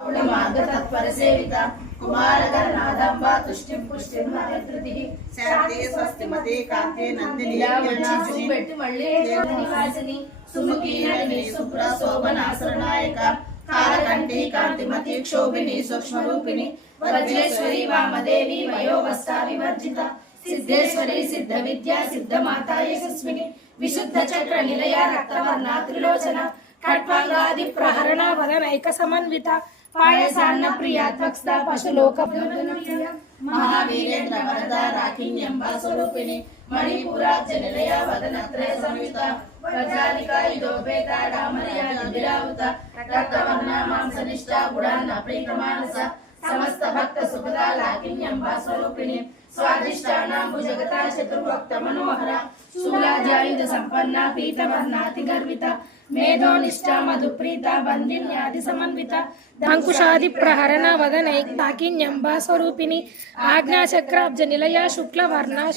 मार्गतत्परसेविता कुमारगणनादम्बा तुष्टिं पुष्टिं हरधृतिः शान्ते स्वस्तिमते कान्ते नन्दिनी किरणासिनी मल्ले निवासिनी सुमुखी नलिनी शुभ्र शोभनासरनायिका कालकण्ठी कान्तिमती क्षोभिनी सूक्ष्मरूपिणी वज्रेश्वरी वामदेवी वयोवस्था विवर्जिता सिद्धेश्वरी सिद्धविद्या सिद्धमाता यशस्विनी विशुद्ध चक्र निलया रक्तवर्णा त्रिलोचना खट्वांगादि प्रहरण वदनैक समन्विता पायसान्न प्रिया त्वक्स्ता पशुलोक महावीरेन्द्र वरदा राकिन्यंबा स्वरूपिणी मणिपुराब्ज निलया वदनत्रय संयुता वज्रालिका युधोपेता डामर्या निरावृता रक्तवर्णा मांसनिष्ठा गुणान्न प्रीतमानसा समस्त भक्त सुखदा लाकिन्यंबा स्वरूपिणी स्वादिष्टानाम्बुजगता चतुर्भक्त मनोहरा शूलाद्यायुध संपन्ना पीतवर्णाति गर्विता मेधोनिष्ठा मधुप्रीता बन्दिन्यादि समन्विता अंकुशादि प्रहरण वदनैक ताकिन्यंबा स्वरूपिणी आज्ञाचक्राब्ज निलया शुक्लवर्णा